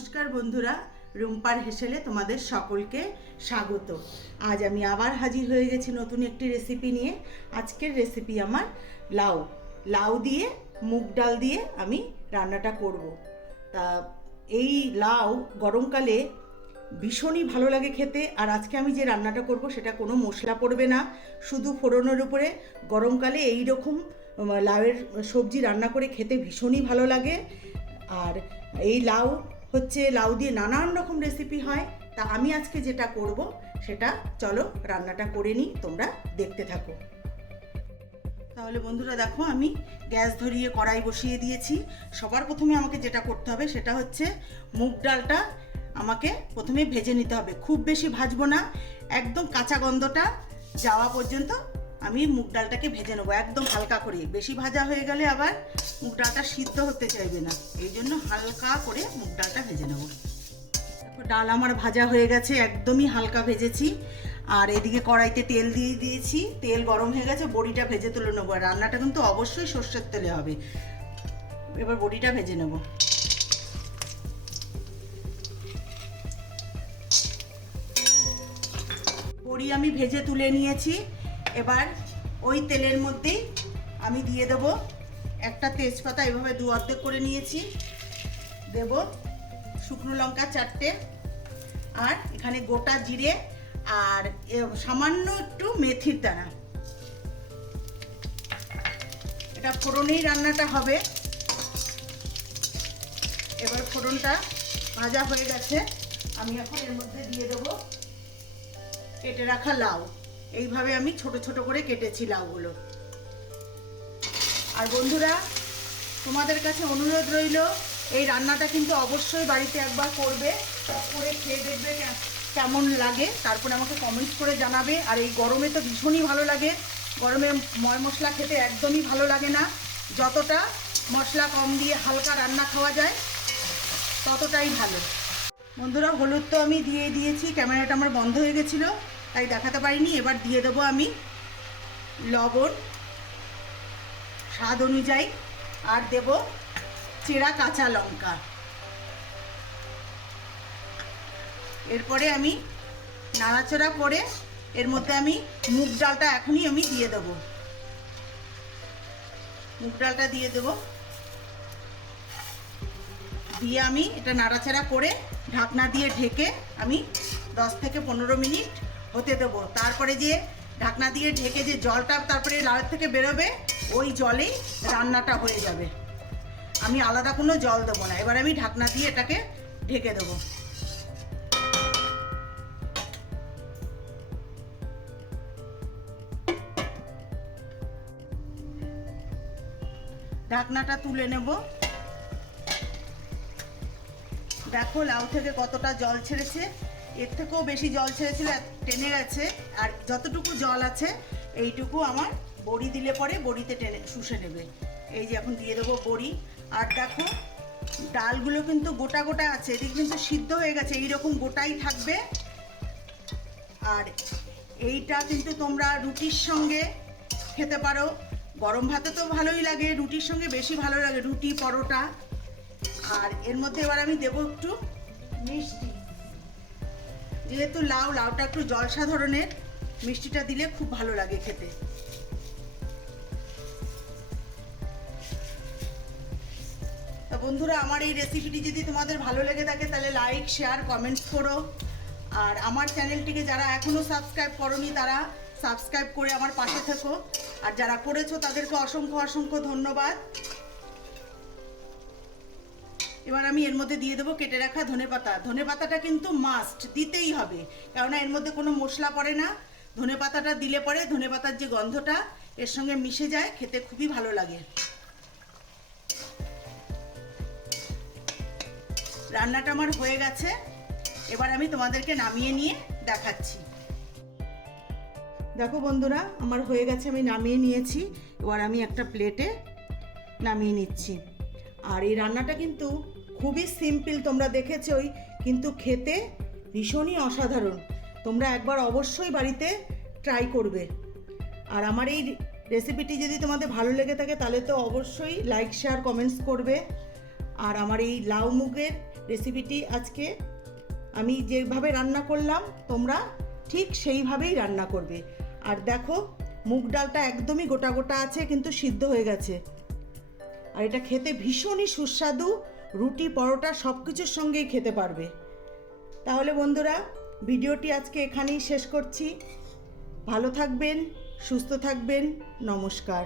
নমস্কার বন্ধুরা, রুম্পার হেসেলে তোমাদের সকলকে স্বাগত। আজ আমি আবার হাজির হয়ে গেছি নতুন একটি রেসিপি নিয়ে। আজকের রেসিপি আমার লাউ। লাউ দিয়ে, মুগ ডাল দিয়ে আমি রান্নাটা করব। তা এই লাউ গরমকালে ভীষণই ভালো লাগে খেতে, আর আজকে আমি যে রান্নাটা করব সেটা কোনো মশলা পড়বে না। শুধু ফোড়নের উপরে গরমকালে এই রকম লাউয়ের সবজি রান্না করে খেতে ভীষণই ভালো লাগে। আর এই লাউ হচ্ছে লাউ দিয়ে নানান রকম রেসিপি হয়। তা আমি আজকে যেটা করব, সেটা চলো রান্নাটা করে নিই, তোমরা দেখতে থাকো। তাহলে বন্ধুরা দেখো, আমি গ্যাস ধরিয়ে কড়াই বসিয়ে দিয়েছি। সবার প্রথমে আমাকে যেটা করতে হবে, সেটা হচ্ছে মুগ ডালটা আমাকে প্রথমে ভেজে নিতে হবে। খুব বেশি ভাজবো না, একদম কাঁচা গন্ধটা যাওয়া পর্যন্ত আমি মুগ ডালটাকে ভেজে নেব, একদম হালকা করে। বেশি ভাজা হয়ে গেলে আবার মুগ ডালটা সিদ্ধ হতে চাইবে না। এই জন্য হালকা করে মুগ ডালটা ভেজে নেব। ডাল আমার ভাজা হয়ে গেছে, একদমই হালকা ভেজেছি। আর এদিকে কড়াইতে তেল দিয়ে দিয়েছি। তেল গরম হয়ে গেছে, বড়িটা ভেজে তুলে নেব। আর রান্নাটা কিন্তু অবশ্যই সর্ষের তেলে হবে। এবার বড়িটা ভেজে নেব। বড়ি আমি ভেজে তুলে নিয়েছি। এবার ওই তেলের মধ্যেই আমি দিয়ে দেব একটা তেজপাতা, এভাবে দু অর্ধেক করে নিয়েছি। দেব শুকনো লঙ্কা চারটে আর এখানে গোটা জিরে আর সামান্য একটু মেথির দানা। এটা ফোড়নেই রান্নাটা হবে। এবার ফোড়নটা ভাজা হয়ে গেছে। আমি এখন এর মধ্যে দিয়ে দেবো কেটে রাখা লাউ। এইভাবে আমি ছোট ছোট করে কেটেছি লাউগুলো। আর বন্ধুরা, তোমাদের কাছে অনুরোধ রইল, এই রান্নাটা কিন্তু অবশ্যই বাড়িতে একবার করবে, করে খেয়ে দেখবে কেমন লাগে। তারপরে আমাকে কমেন্ট করে জানাবে। আর এই গরমে তো ভীষণই ভালো লাগে। গরমে ময় মশলা খেতে একদমই ভালো লাগে না। যতটা মশলা কম দিয়ে হালকা রান্না খাওয়া যায়, ততটাই ভালো। বন্ধুরা, হলুদ তো আমি দিয়ে দিয়েছি। ক্যামেরাটা আমার বন্ধ হয়ে গেছিল। তাই দেখাতে পারিনি। এবার দিয়ে দেবো আমি লবণ স্বাদ অনুযায়ী। আর দেব চেরা কাঁচা লঙ্কা। এরপরে আমি নাড়াচড়া করে এর মধ্যে আমি মুগ ডালটা এখনই আমি দিয়ে দেব। মুগ ডালটা দিয়ে দেবো। দিয়ে আমি এটা নাড়াচাড়া করে ঢাকনা দিয়ে ঢেকে আমি দশ থেকে পনেরো মিনিট হতে দেবো। তারপরে যে ঢাকনা দিয়ে ঢেকে যে জলটা তারপরে লাড়ের থেকে বেরোবে, ওই জলেই রান্নাটা হয়ে যাবে। আমি আলাদা কোনো জল দেবো না। এবার আমি ঢাকনা দিয়ে এটাকে ঢেকে দেবো। ঢাকনাটা তুলে নেব। দেখো লাউ থেকে কতটা জল ছেড়েছে। এর থেকেও বেশি জল ছেড়েছিল, টেনে গেছে। আর যতটুকু জল আছে, এইটুকু আমার বড়ি দিলে পরে বড়িতে টেনে, শুষে নেবে। এই যে এখন দিয়ে দেবো বড়ি। আর দেখো, ডালগুলো কিন্তু গোটা গোটা আছে, এদিকে কিন্তু সিদ্ধ হয়ে গেছে, এইরকম গোটাই থাকবে। আর এইটা কিন্তু তোমরা রুটির সঙ্গে খেতে পারো। গরম ভাতে তো ভালোই লাগে, রুটির সঙ্গে বেশি ভালো লাগে, রুটি, পরোটা। আর এর মধ্যে এবার আমি দেবো একটু মিষ্টি। যেহেতু লাউ, লাউটা একটু জলসা ধরনের, মিষ্টিটা দিলে খুব ভালো লাগে খেতে। বন্ধুরা, আমার এই রেসিপিটি যদি তোমাদের ভালো লেগে থাকে, তাহলে লাইক শেয়ার কমেন্টস করো। আর আমার চ্যানেলটিকে যারা এখনও সাবস্ক্রাইব করনি, তারা সাবস্ক্রাইব করে আমার পাশে থেকো। আর যারা করেছ, তাদেরকে অসংখ্য অসংখ্য ধন্যবাদ। এবার আমি এর মধ্যে দিয়ে দেবো কেটে রাখা ধনে পাতা। ধনে পাতাটা কিন্তু মাস্ট দিতেই হবে। কেননা এর মধ্যে কোনো মশলা পড়ে না। ধনে পাতাটা দিলে পরে ধনে পাতার যে গন্ধটা, এর সঙ্গে মিশে যায়, খেতে খুবই ভালো লাগে। রান্নাটা আমার হয়ে গেছে। এবার আমি তোমাদেরকে নামিয়ে নিয়ে দেখাচ্ছি। দেখো বন্ধুরা, আমার হয়ে গেছে, আমি নামিয়ে নিয়েছি। এবার আমি একটা প্লেটে নামিয়ে নিচ্ছি। আর এই রান্নাটা কিন্তু খুবই সিম্পল তোমরা দেখেছই, কিন্তু খেতে ভীষণই অসাধারণ। তোমরা একবার অবশ্যই বাড়িতে ট্রাই করবে। আর আমার এই রেসিপিটি যদি তোমাদের ভালো লেগে থাকে, তাহলে তো অবশ্যই লাইক শেয়ার কমেন্টস করবে। আর আমার এই লাউ মুগের রেসিপিটি আজকে আমি যেভাবে রান্না করলাম, তোমরা ঠিক সেইভাবেই রান্না করবে। আর দেখো, মুগ ডালটা একদমই গোটা গোটা আছে, কিন্তু সিদ্ধ হয়ে গেছে। আর এটা খেতে ভীষণই সুস্বাদু। রুটি, পরোটা সব কিছুর সঙ্গেই খেতে পারবে। তাহলে বন্ধুরা, ভিডিওটি আজকে এখানেই শেষ করছি। ভালো থাকবেন, সুস্থ থাকবেন, নমস্কার।